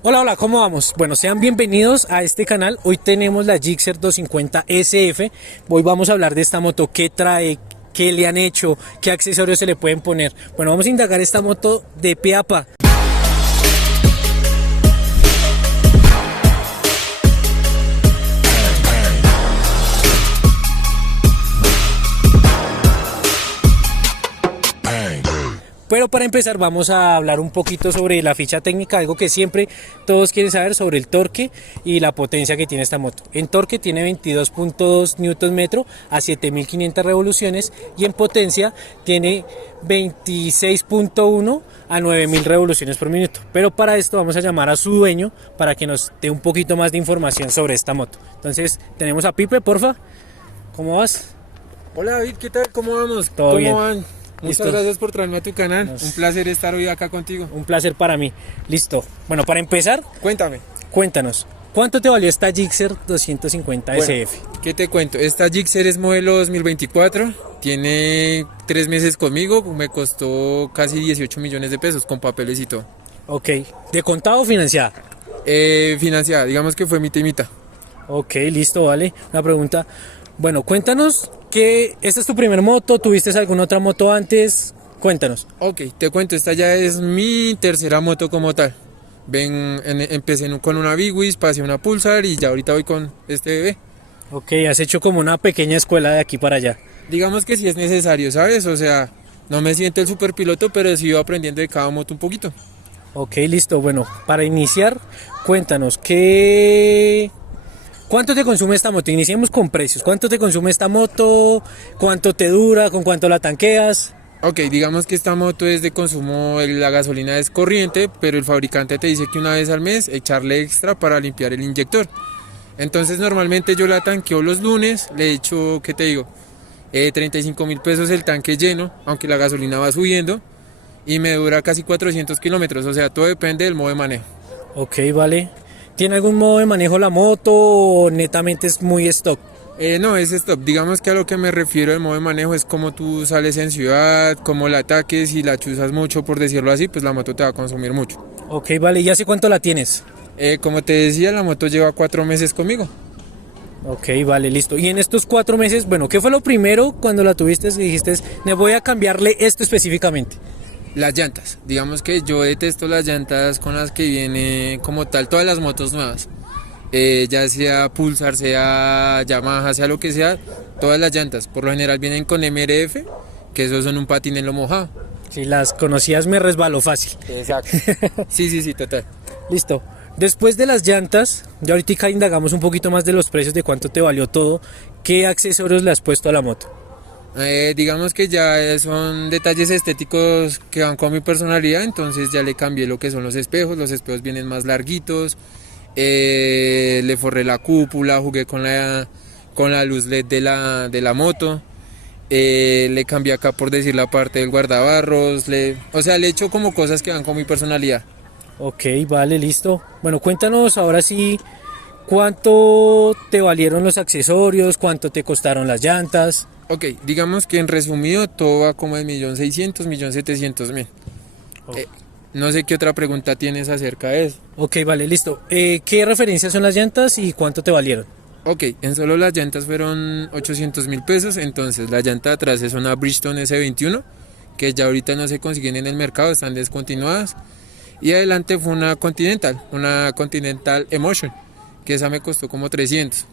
Hola, hola, ¿cómo vamos? Bueno, sean bienvenidos a este canal. Hoy tenemos la Gixxer 250 SF. Hoy vamos a hablar de esta moto, qué trae, qué le han hecho, qué accesorios se le pueden poner. Bueno, vamos a indagar esta moto de pe a pa. Pero para empezar vamos a hablar un poquito sobre la ficha técnica, algo que siempre todos quieren saber sobre el torque y la potencia que tiene esta moto. En torque tiene 22.2 Nm a 7500 revoluciones y en potencia tiene 26.1 a 9000 revoluciones por minuto. Pero para esto vamos a llamar a su dueño para que nos dé un poquito más de información sobre esta moto. Entonces tenemos a Pipe, porfa. ¿Cómo vas? Hola David, ¿qué tal? ¿Cómo vamos? Todo ¿Cómo bien. van? Muchas Listo. gracias por traerme a tu canal. Un placer estar hoy acá contigo. Un placer para mí. Listo. Bueno, para empezar, Cuéntame. cuéntanos, ¿cuánto te valió esta Gixxer 250 Bueno, SF? ¿qué te cuento? Esta Gixxer es modelo 2024. Tiene 3 meses conmigo. Me costó casi 18 millones de pesos con papeles y todo. Ok, ¿de contado o financiada? Financiada, digamos que fue mi temita. Ok, listo, vale. Una pregunta. Bueno, cuéntanos que esta es tu primer moto, ¿tuviste alguna otra moto antes? Cuéntanos. Ok, te cuento, esta ya es mi tercera moto como tal. Empecé con una Big Wiz, pasé una Pulsar y ya ahorita voy con este bebé. Ok, has hecho como una pequeña escuela de aquí para allá. Digamos que sí es necesario, ¿sabes? O sea, no me siento el super piloto, pero sí iba aprendiendo de cada moto un poquito. Ok, listo. Bueno, para iniciar, cuéntanos, ¿cuánto te consume esta moto? Iniciemos con precios. ¿Cuánto te consume esta moto? ¿Cuánto te dura? ¿Con cuánto la tanqueas? Ok, digamos que esta moto es de consumo, la gasolina es corriente, pero el fabricante te dice que una vez al mes echarle extra para limpiar el inyector. Entonces normalmente yo la tanqueo los lunes, le echo, ¿qué te digo? 35.000 pesos el tanque lleno, aunque la gasolina va subiendo, y me dura casi 400 kilómetros, o sea, todo depende del modo de manejo. Ok, vale. ¿Tiene algún modo de manejo la moto o netamente es muy stock? No, es stop. Digamos que a lo que me refiero el modo de manejo es como tú sales en ciudad, como la ataques y la chuzas mucho, por decirlo así, pues la moto te va a consumir mucho. Ok, vale. ¿Y hace cuánto la tienes? Como te decía, la moto lleva 4 meses conmigo. Ok, vale, listo. Y en estos 4 meses, bueno, ¿qué fue lo primero cuando la tuviste y dijiste, me voy a cambiarle esto específicamente? Las llantas. Digamos que yo detesto las llantas con las que viene como tal todas las motos nuevas. Ya sea Pulsar, sea Yamaha, sea lo que sea, todas las llantas. Por lo general vienen con MRF, que esos son un patín en lo mojado. Si las conocías me resbaló fácil. Exacto. Sí, total. Listo. Después de las llantas, ya ahorita indagamos un poquito más de los precios, de cuánto te valió todo, ¿qué accesorios le has puesto a la moto? Digamos que ya son detalles estéticos que van con mi personalidad, entonces ya le cambié lo que son los espejos vienen más larguitos, le forré la cúpula, jugué con la luz LED de la moto, le cambié acá por decir la parte del guardabarros, o sea, le he hecho como cosas que van con mi personalidad. Ok, vale, listo. Bueno, cuéntanos ahora sí, ¿cuánto te valieron los accesorios? ¿Cuánto te costaron las llantas? Ok, digamos que en resumido todo va como en 1.600.000, 1.700.000. No sé qué otra pregunta tienes acerca de eso. Ok, vale, listo. ¿Qué referencias son las llantas y cuánto te valieron? Ok, en solo las llantas fueron 800.000 pesos, entonces la llanta de atrás es una Bridgestone S21, que ya ahorita no se consiguen en el mercado, están descontinuadas. Y adelante fue una Continental Emotion, que esa me costó como 300.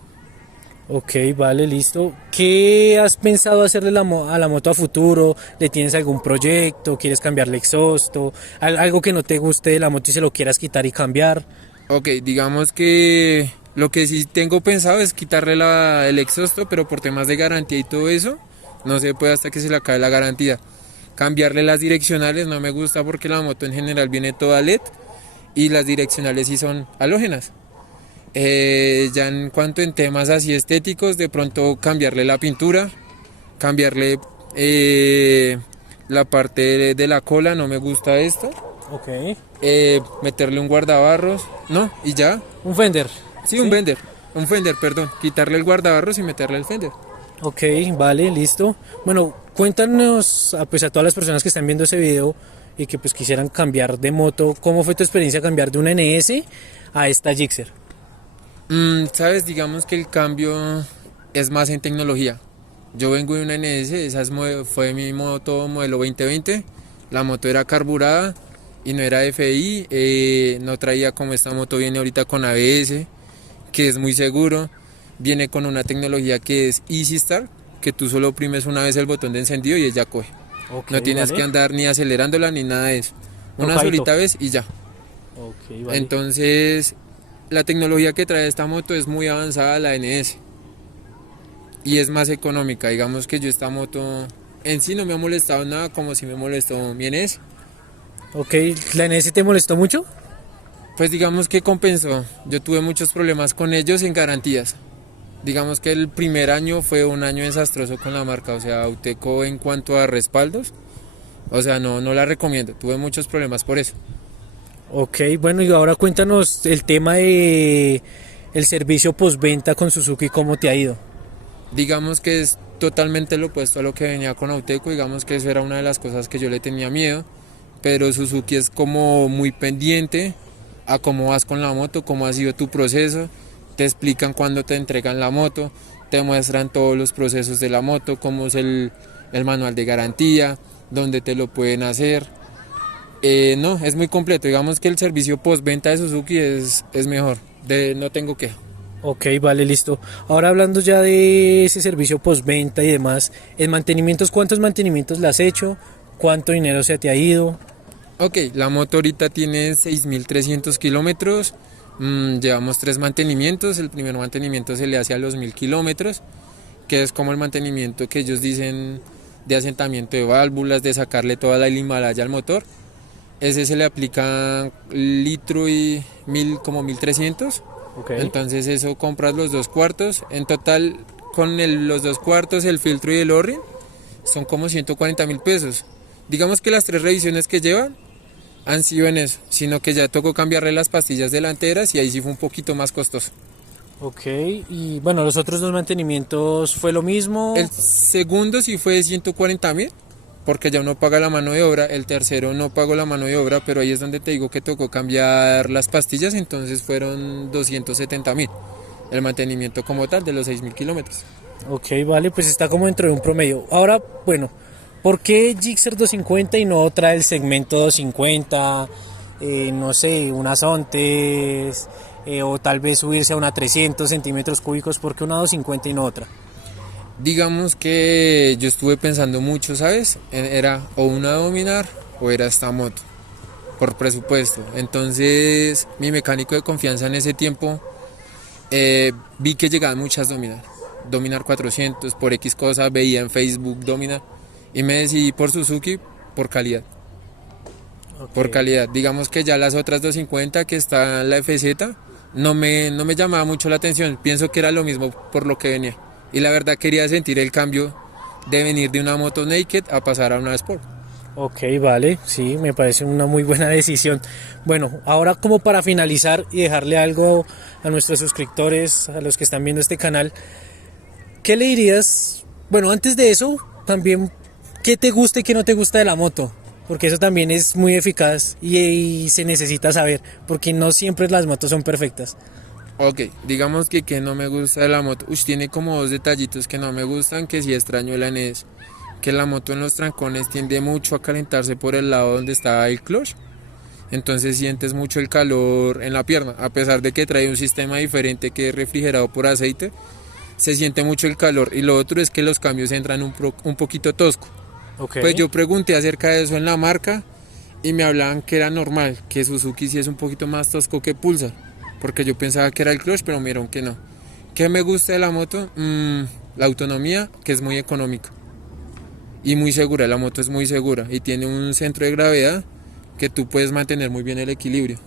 Ok, vale, listo. ¿Qué has pensado hacerle a la moto a futuro? ¿Le tienes algún proyecto? ¿Quieres cambiarle exhausto? ¿Algo que no te guste de la moto y se lo quieras quitar y cambiar? Ok, digamos que lo que sí tengo pensado es quitarle el exhausto, pero por temas de garantía y todo eso, no se puede hasta que se le acabe la garantía. Cambiarle las direccionales no me gusta porque la moto en general viene toda LED y las direccionales sí son halógenas. Ya en cuanto en temas así estéticos, de pronto cambiarle la pintura, cambiarle la parte de la cola, no me gusta esto. Ok. Meterle un guardabarros, no, y ya. ¿Un fender? Sí, un fender, perdón. Quitarle el guardabarros y meterle el fender. Ok, vale, listo. Bueno, cuéntanos pues a todas las personas que están viendo ese video, y que pues quisieran cambiar de moto, ¿cómo fue tu experiencia cambiar de una NS a esta Gixxer? Sabes, digamos que el cambio es más en tecnología. Yo vengo de una NS, fue mi moto modelo 2020. La moto era carburada y no era FI, no traía como esta moto viene ahorita con ABS, que es muy seguro. Viene con una tecnología que es Easy Start, que tú solo oprimes una vez el botón de encendido y ella coge. Ok, No tienes vale. que andar ni acelerándola ni nada de eso. Una Tocadito. solita vez y ya. Ok, vale. Entonces, la tecnología que trae esta moto es muy avanzada, la NS, y es más económica. Digamos que yo esta moto en sí no me ha molestado nada como si me molestó mi NS. Ok, ¿la NS te molestó mucho? Pues digamos que compensó. Yo tuve muchos problemas con ellos en garantías. Digamos que el primer año fue un año desastroso con la marca. O sea, Auteco en cuanto a respaldos, o sea, no la recomiendo. Tuve muchos problemas por eso. Ok, bueno, y ahora cuéntanos el tema de el servicio postventa con Suzuki, ¿cómo te ha ido? Digamos que es totalmente lo opuesto a lo que venía con Auteco. Digamos que eso era una de las cosas que yo le tenía miedo. Pero Suzuki es como muy pendiente a cómo vas con la moto, cómo ha sido tu proceso. Te explican cuándo te entregan la moto, te muestran todos los procesos de la moto, cómo es el manual de garantía, dónde te lo pueden hacer. No, es muy completo. Digamos que el servicio postventa de Suzuki es mejor. No tengo queja. Ok, vale, listo. Ahora hablando ya de ese servicio postventa y demás, en mantenimientos, ¿cuántos mantenimientos le has hecho? ¿Cuánto dinero se te ha ido? Ok, la moto ahorita tiene 6.300 kilómetros. Llevamos 3 mantenimientos. El primer mantenimiento se le hace a los 1.000 kilómetros, que es como el mantenimiento que ellos dicen de asentamiento de válvulas, de sacarle toda la Himalaya al motor. Ese se le aplica litro y como 1.300. Ok. Entonces eso compras los 2 cuartos. En total con los 2 cuartos, el filtro y el o-ring son como 140.000 pesos. Digamos que las 3 revisiones que llevan han sido en eso, sino que ya tocó cambiarle las pastillas delanteras y ahí sí fue un poquito más costoso. Ok, y bueno, los otros dos mantenimientos fue lo mismo. El segundo sí fue de 140.000, porque ya uno paga la mano de obra. El tercero no pagó la mano de obra, pero ahí es donde te digo que tocó cambiar las pastillas, entonces fueron 270.000. El mantenimiento como tal de los 6.000 kilómetros. Ok, vale, pues está como dentro de un promedio. Ahora, bueno, ¿por qué Gixxer 250 y no otra el segmento 250? No sé, unas Ontes, o tal vez subirse a una 300 centímetros cúbicos, ¿por qué una 250 y no otra? Digamos que yo estuve pensando mucho, ¿sabes? Era o una Dominar o era esta moto, por presupuesto. Entonces, mi mecánico de confianza en ese tiempo, vi que llegaban muchas Dominar 400, por X cosa, veía en Facebook Dominar y me decidí por Suzuki por calidad. Por Ok. calidad. Digamos que ya las otras 250 que está en la FZ no me llamaba mucho la atención. Pienso que era lo mismo por lo que venía. Y la verdad quería sentir el cambio de venir de una moto naked a pasar a una Sport. Ok, vale, sí, me parece una muy buena decisión. Bueno, ahora como para finalizar y dejarle algo a nuestros suscriptores, a los que están viendo este canal, ¿qué le dirías? Bueno, antes de eso, también, ¿qué te gusta y qué no te gusta de la moto? Porque eso también es muy eficaz y se necesita saber, porque no siempre las motos son perfectas. Ok, digamos que no me gusta de la moto. Tiene como dos detallitos que no me gustan, que sí extraño el ANS. Que la moto en los trancones tiende mucho a calentarse por el lado donde está el clutch. Entonces sientes mucho el calor en la pierna. A pesar de que trae un sistema diferente que es refrigerado por aceite, se siente mucho el calor. Y lo otro es que los cambios entran un poquito tosco. Ok. Pues yo pregunté acerca de eso en la marca y me hablaban que era normal, que Suzuki sí es un poquito más tosco que Pulsar, porque yo pensaba que era el clutch, pero me dijeron que no. ¿Qué me gusta de la moto? La autonomía, que es muy económica y muy segura. La moto es muy segura y tiene un centro de gravedad que tú puedes mantener muy bien el equilibrio.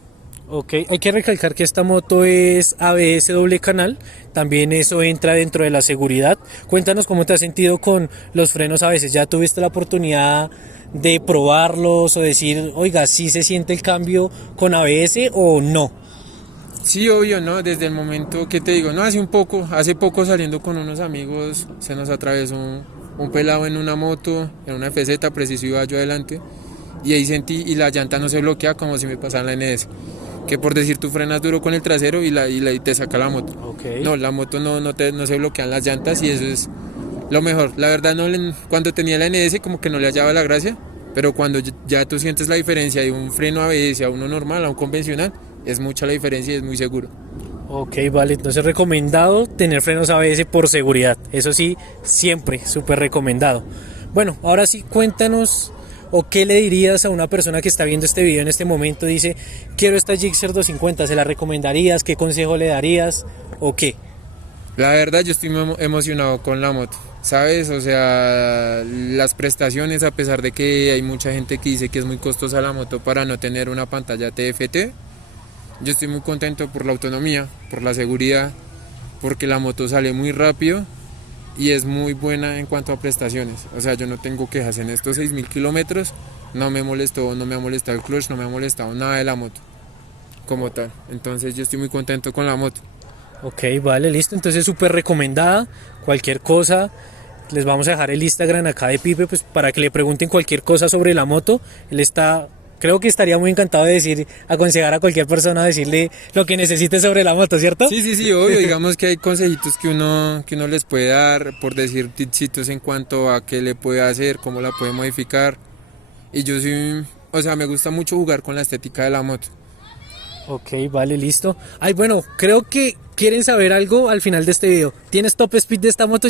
Ok, hay que recalcar que esta moto es ABS doble canal, también eso entra dentro de la seguridad. Cuéntanos cómo te has sentido con los frenos ABS, ¿ya tuviste la oportunidad de probarlos o decir, oiga, sí se siente el cambio con ABS o no? Sí, obvio, ¿no? Desde el momento que te digo, no, hace poco saliendo con unos amigos, se nos atravesó un pelado en una moto, en una FZ, preciso iba yo adelante, y ahí sentí, y la llanta no se bloquea como si me pasara en la NS. Que por decir tú frenas duro con el trasero y te saca la moto. Ok. No, la moto no se bloquean las llantas y eso es lo mejor. La verdad, cuando tenía la NS como que no le hallaba la gracia, pero cuando ya tú sientes la diferencia de un freno ABS a uno normal, a un convencional, es mucha la diferencia y es muy seguro. Ok, vale, entonces recomendado tener frenos ABS por seguridad, eso sí, siempre, súper recomendado. Bueno, ahora sí, cuéntanos, o qué le dirías a una persona que está viendo este video en este momento, dice, quiero esta Gixxer 250, ¿se la recomendarías? ¿Qué consejo le darías? ¿O qué? La verdad, yo estoy muy emocionado con la moto, ¿sabes? O sea, las prestaciones, a pesar de que hay mucha gente que dice que es muy costosa la moto para no tener una pantalla TFT, yo estoy muy contento por la autonomía, por la seguridad, porque la moto sale muy rápido y es muy buena en cuanto a prestaciones. O sea, yo no tengo quejas en estos 6.000 kilómetros, no me ha molestado el clutch, no me ha molestado nada de la moto como tal. Entonces yo estoy muy contento con la moto. Ok, vale, listo, entonces súper recomendada, cualquier cosa, les vamos a dejar el Instagram acá de Pipe, pues para que le pregunten cualquier cosa sobre la moto, él está... Creo que estaría muy encantado de aconsejar a cualquier persona, decirle lo que necesite sobre la moto, ¿cierto? Sí, obvio. Digamos que hay consejitos que uno les puede dar, por decir tipsitos en cuanto a qué le puede hacer, cómo la puede modificar. Y yo sí, o sea, me gusta mucho jugar con la estética de la moto. Ok, vale, listo. Ay, bueno, creo que quieren saber algo al final de este video. ¿Tienes top speed de esta moto?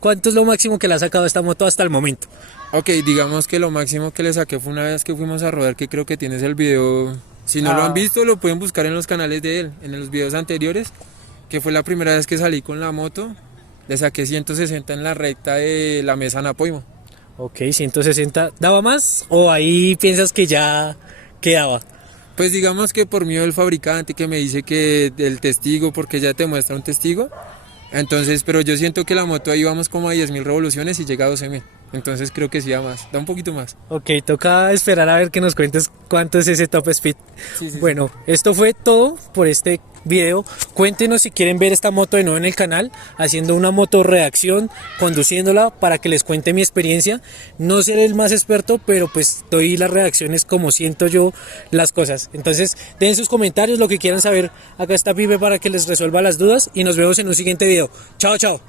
¿Cuánto es lo máximo que le ha sacado esta moto hasta el momento? Ok, digamos que lo máximo que le saqué fue una vez que fuimos a rodar, que creo que tienes el video. Si no lo han visto, lo pueden buscar en los canales de él, en los videos anteriores, que fue la primera vez que salí con la moto. Le saqué 160 en la recta de la mesa Napoimo. Ok, 160. ¿Daba más? ¿O ahí piensas que ya quedaba? Pues digamos que por miedo del fabricante que me dice que el testigo, porque ya te muestra un testigo. Entonces, pero yo siento que la moto ahí vamos como a 10.000 revoluciones y llega a 12.000. Entonces creo que sí da más, da un poquito más. Ok, toca esperar a ver que nos cuentes cuánto es ese top speed. Sí. Bueno, esto fue todo por este video. Cuéntenos si quieren ver esta moto de nuevo en el canal, haciendo una moto reacción, conduciéndola para que les cuente mi experiencia. No seré el más experto, pero pues doy las reacciones como siento yo las cosas. Entonces, den sus comentarios, lo que quieran saber. Acá está Pipe para que les resuelva las dudas y nos vemos en un siguiente video. Chao, chao.